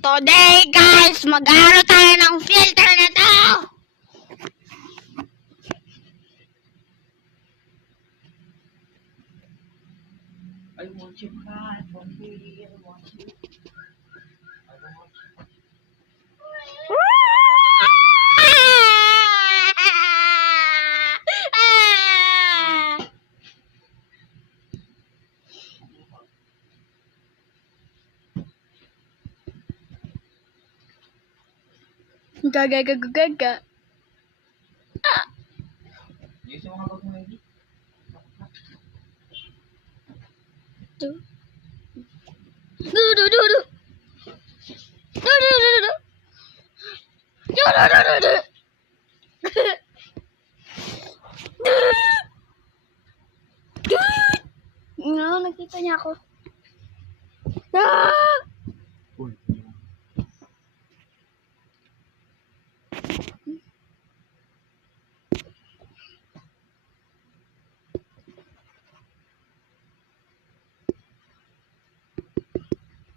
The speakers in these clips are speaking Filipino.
Today guys, mag-aaral tayo ng filter na to. I want you back for me. I want you. I want you. Gaga. Yung sa mga bag mo hindi? Nakita niya ako. Uy.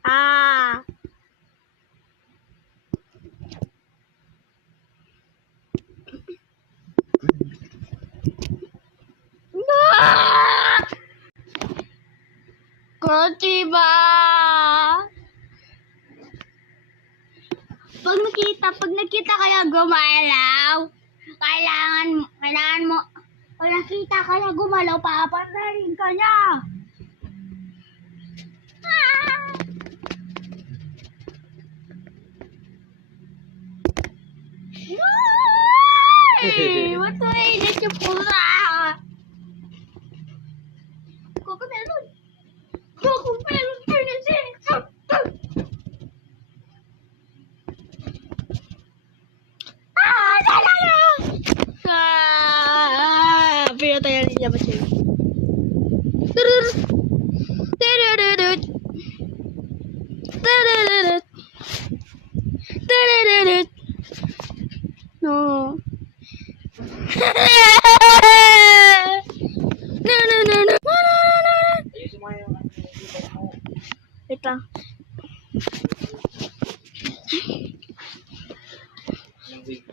Ah. Diba? Pag nakita kaya gumalaw, kailangan mo, pag nakita kaya gumalaw, papasarin ka niya. Ay! Matulinis yung pula! Cocomelon! Cocomelon finishing! Lalala! Pinatayan niya ba siya? No. No. Ayusin mo yung bag mo. Wait lang. Yung wig.